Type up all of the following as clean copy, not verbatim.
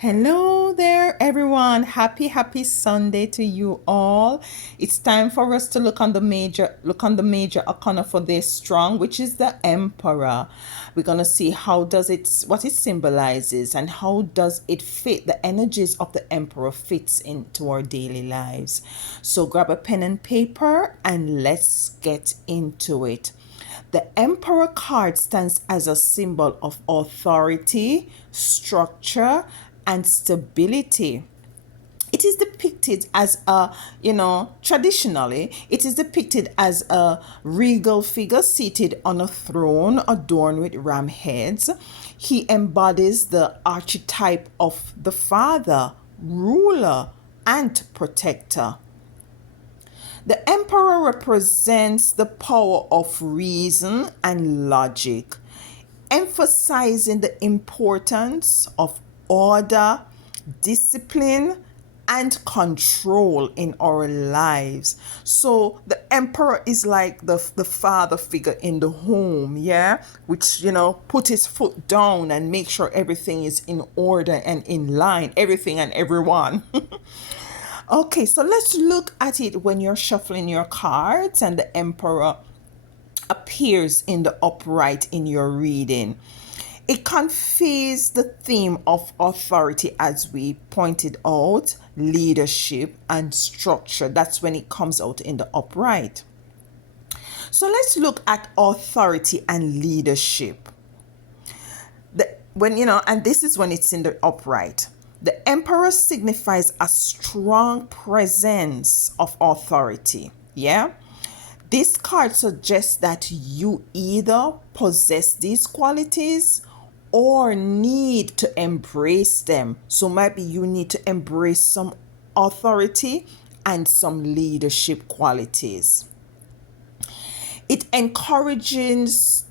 Hello there, everyone. Happy Sunday to you all. It's time for us to look on the major arcana for this strong, which is the Emperor. We're gonna see what it symbolizes and how does it fit the energies of the Emperor fits into our daily lives. So grab a pen and paper and let's get into it. The Emperor card stands as a symbol of authority, structure, and stability. It is depicted as traditionally, it is depicted as a regal figure seated on a throne adorned with ram heads. He embodies the archetype of the father, ruler, and protector. The emperor represents the power of reason and logic, emphasizing the importance of order, discipline, and control in our lives. So the emperor is like the father figure in the home, yeah, which put his foot down and make sure everything is in order and in line, everything and everyone. Okay, so let's look at it when you're shuffling your cards and the emperor appears in the upright in your reading. It conveys the theme of authority, as we pointed out, leadership and structure. That's when it comes out in the upright. So let's look at authority and leadership. And this is when it's in the upright. The emperor signifies a strong presence of authority. Yeah. This card suggests that you either possess these qualities or need to embrace them. So maybe you need to embrace some authority and some leadership qualities. It encourages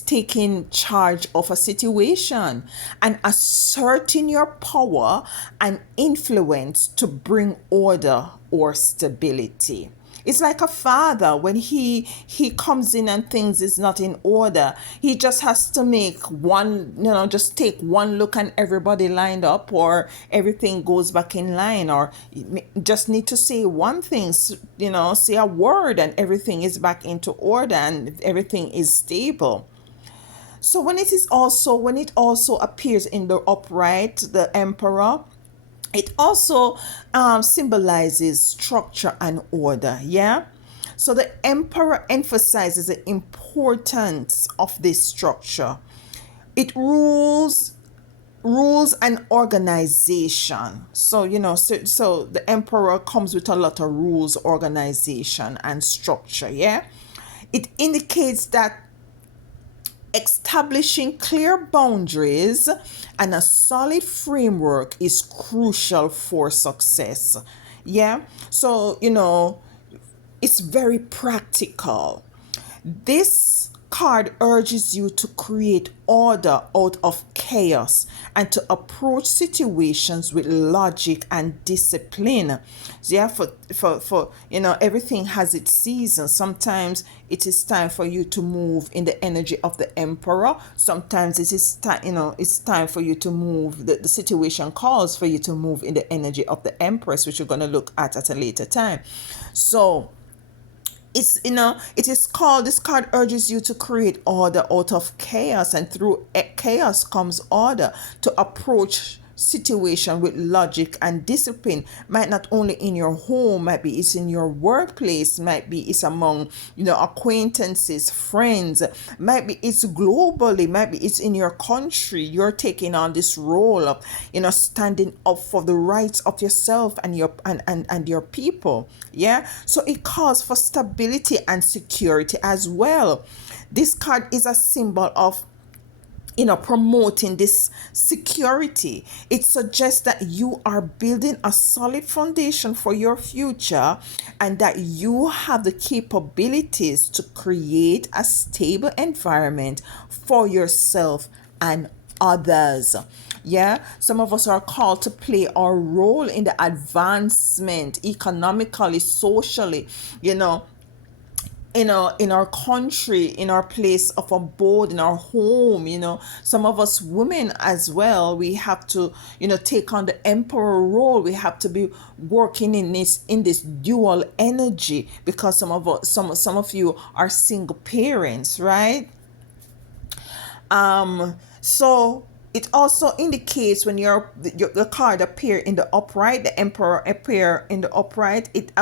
taking charge of a situation and asserting your power and influence to bring order or stability. It's like a father when he comes in and things is not in order. He just has to make just take one look and everybody lined up, or everything goes back in line, or just need to say one thing, say a word and everything is back into order and everything is stable. So when it also appears in the upright, the emperor, it also symbolizes structure and order. Yeah. So the emperor emphasizes the importance of this structure. It rules and organization. So the emperor comes with a lot of rules, organization, and structure. Yeah. It indicates that establishing clear boundaries and a solid framework is crucial for success. Yeah. So, it's very practical. This card urges you to create order out of chaos and to approach situations with logic and discipline. So yeah, for everything has its season. Sometimes it is time for you to move in the energy of the emperor. Sometimes it is time, it's time for you to move. The situation calls for you to move in the energy of the empress, which we're going to look at a later time. So this card urges you to create order out of chaos, and through chaos comes order, to approach situation with logic and discipline. Might not only in your home, might be it's in your workplace, might be it's among acquaintances, friends, might be it's globally, might be it's in your country. You're taking on this role of standing up for the rights of yourself and your people. Yeah. So it calls for stability and security as well. This card is a symbol of promoting this security. It suggests that you are building a solid foundation for your future and that you have the capabilities to create a stable environment for yourself and others. Yeah, some of us are called to play our role in the advancement economically, socially, in our country, in our place of abode, in our home. Some of us women as well, we have to take on the emperor role. We have to be working in this dual energy, because some of you are single parents, right? So it also indicates when the card appear in the upright, the emperor appear in the upright. It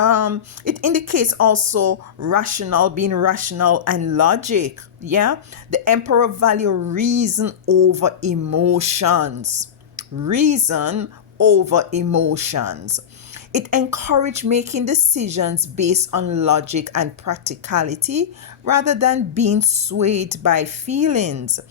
indicates also rational, being rational and logic. Yeah, the emperor value reason over emotions. Reason over emotions. It encourages making decisions based on logic and practicality rather than being swayed by feelings.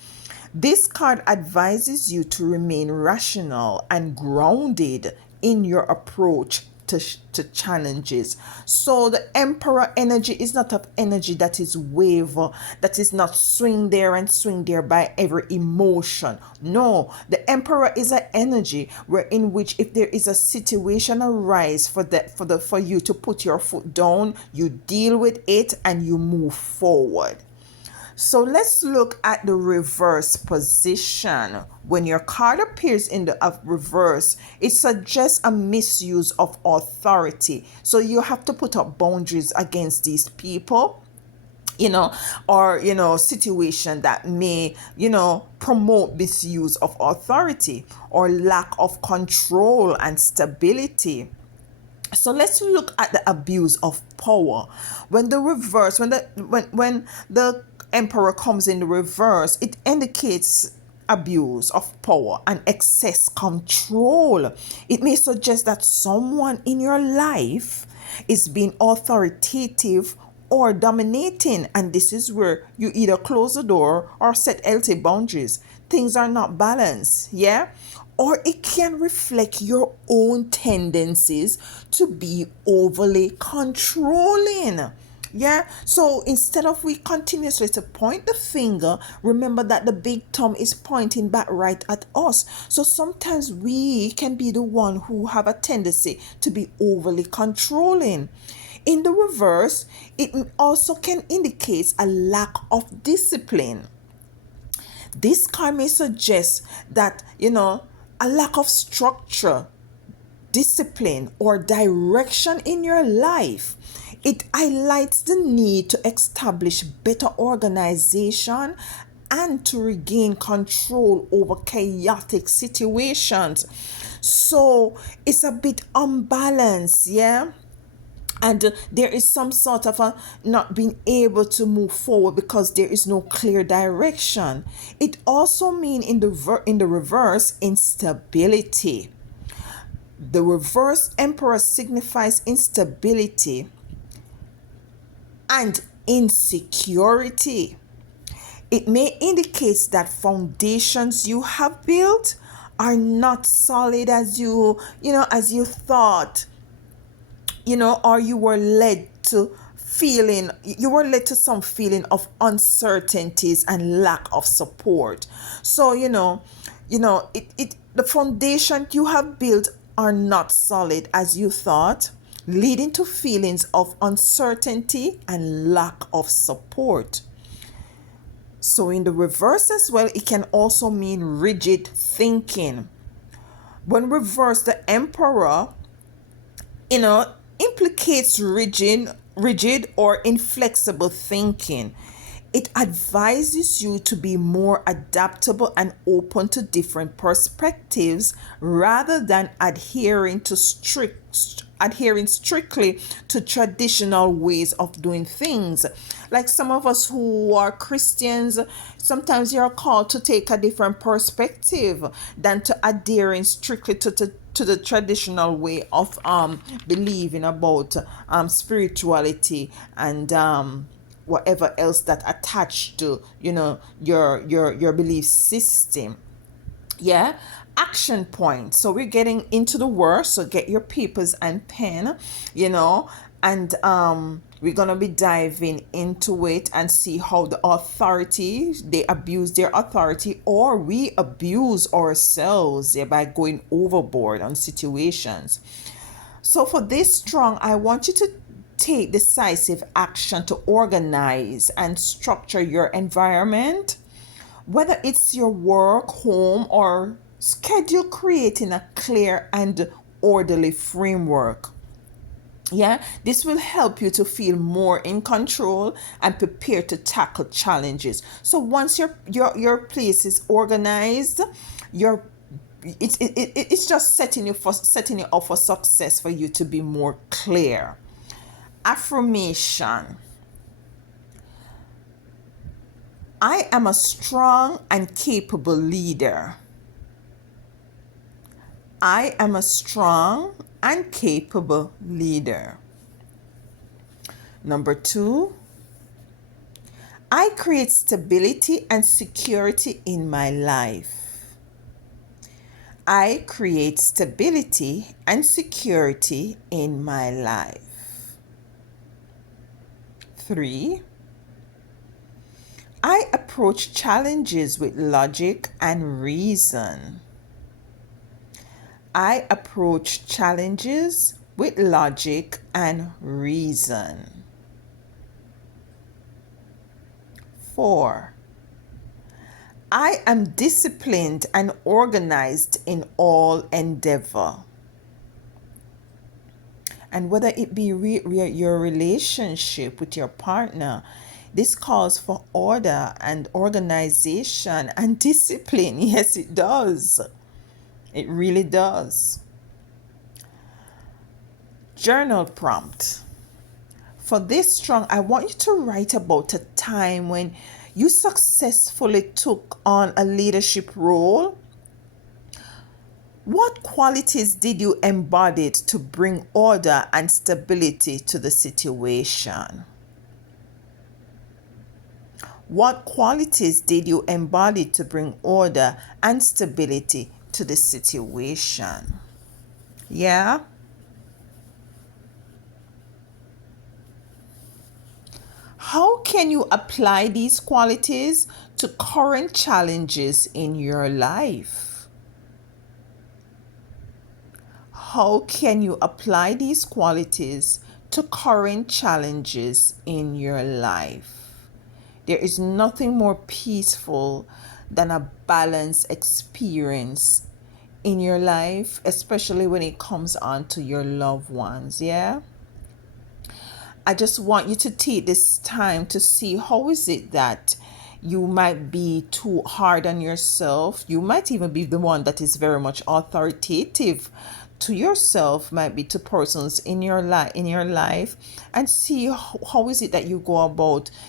This card advises you to remain rational and grounded in your approach to challenges. So the emperor energy is not of energy that is waver, that is not swing there and swing there by every emotion. No, the emperor is an energy where in which if there is a situation arise for you to put your foot down, you deal with it and you move forward. So let's look at the reverse position. When your card appears in the reverse, it suggests a misuse of authority. So you have to put up boundaries against these people, or situation that may, promote misuse of authority or lack of control and stability. So let's look at the abuse of power. When the emperor comes in the reverse, it indicates abuse of power and excess control. It may suggest that someone in your life is being authoritative or dominating, and this is where you either close the door or set healthy boundaries. Things are not balanced, yeah? Or it can reflect your own tendencies to be overly controlling. Yeah, so instead of we continuously to point the finger, remember that the big thumb is pointing back right at us. So sometimes we can be the one who have a tendency to be overly controlling. In the reverse, it also can indicate a lack of discipline. This card may suggest that, a lack of structure, discipline, or direction in your life. It highlights the need to establish better organization and to regain control over chaotic situations. So it's a bit unbalanced, yeah? And there is some sort of a not being able to move forward because there is no clear direction. It also means in the reverse, instability. The reverse emperor signifies instability and insecurity. It may indicate that foundations you have built are not solid as you thought, or you were led to some feeling of uncertainties and lack of support. So the foundation you have built are not solid as you thought, leading to feelings of uncertainty and lack of support. So in the reverse as well, it can also mean rigid thinking. When reversed, the emperor, implicates rigid or inflexible thinking. It advises you to be more adaptable and open to different perspectives rather than adhering strictly to traditional ways of doing things. Like some of us who are Christians, sometimes you're called to take a different perspective than to adhering strictly to the traditional way of believing about spirituality and whatever else that attached to your belief system. Yeah, action point. So we're getting into the word, so get your papers and pen, and we're gonna be diving into it and see how the authority, they abuse their authority, or we abuse ourselves by going overboard on situations. So for this strong, I want you to take decisive action to organize and structure your environment, whether it's your work, home, or schedule, creating a clear and orderly framework. Yeah, this will help you to feel more in control and prepare to tackle challenges. So once your place is organized, your it's just setting you up for success, for you to be more clear. Affirmation: I am a strong and capable leader. I am a strong and capable leader. Number 2, I create stability and security in my life. I create stability and security in my life. 3, I approach challenges with logic and reason. I approach challenges with logic and reason. 4, I am disciplined and organized in all endeavor. And whether it be your relationship with your partner, this calls for order and organization and discipline. Yes, it does. It really does. Journal prompt. For this strong, I want you to write about a time when you successfully took on a leadership role. What qualities did you embody to bring order and stability to the situation? What qualities did you embody to bring order and stability to the situation? Yeah? How can you apply these qualities to current challenges in your life? How can you apply these qualities to current challenges in your life? There is nothing more peaceful than a balanced experience in your life, especially when it comes on to your loved ones. Yeah? I just want you to take this time to see how is it that you might be too hard on yourself. You might even be the one that is very much authoritative to yourself, might be to persons in your life, and see how is it that you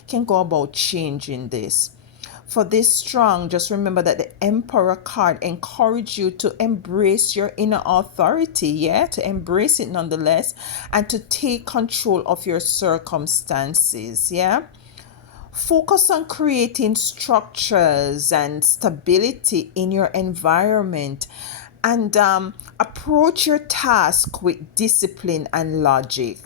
can go about changing this. For this strong, just remember that the Emperor card encourage you to embrace your inner authority, yeah, to embrace it nonetheless, and to take control of your circumstances, yeah. Focus on creating structures and stability in your environment, and approach your task with discipline and logic.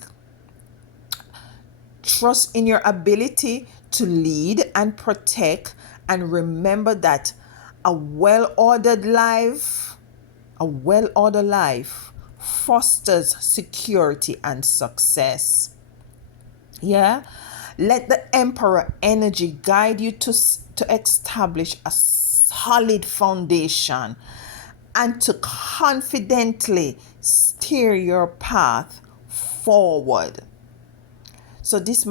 Trust in your ability to lead and protect, and remember that a well-ordered life fosters security and success. Yeah? Let the Emperor energy guide you to establish a solid foundation and to confidently steer your path forward. So this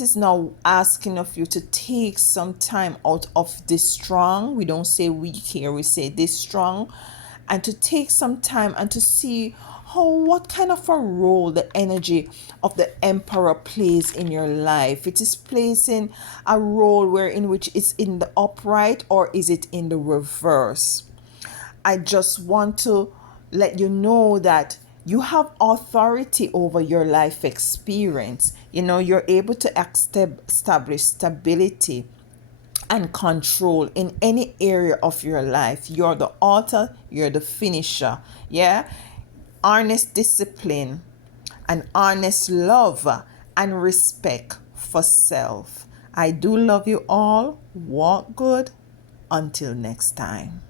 is now asking of you to take some time out of this strong. We don't say weak here, we say this strong. And to take some time and to see what kind of a role the energy of the Emperor plays in your life. It is placing a role in which it's in the upright, or is it in the reverse? I just want to let you know that you have authority over your life experience. You're able to establish stability and control in any area of your life. You're the author, you're the finisher. Yeah? Honest discipline and honest love and respect for self. I do love you all. Walk good. Until next time.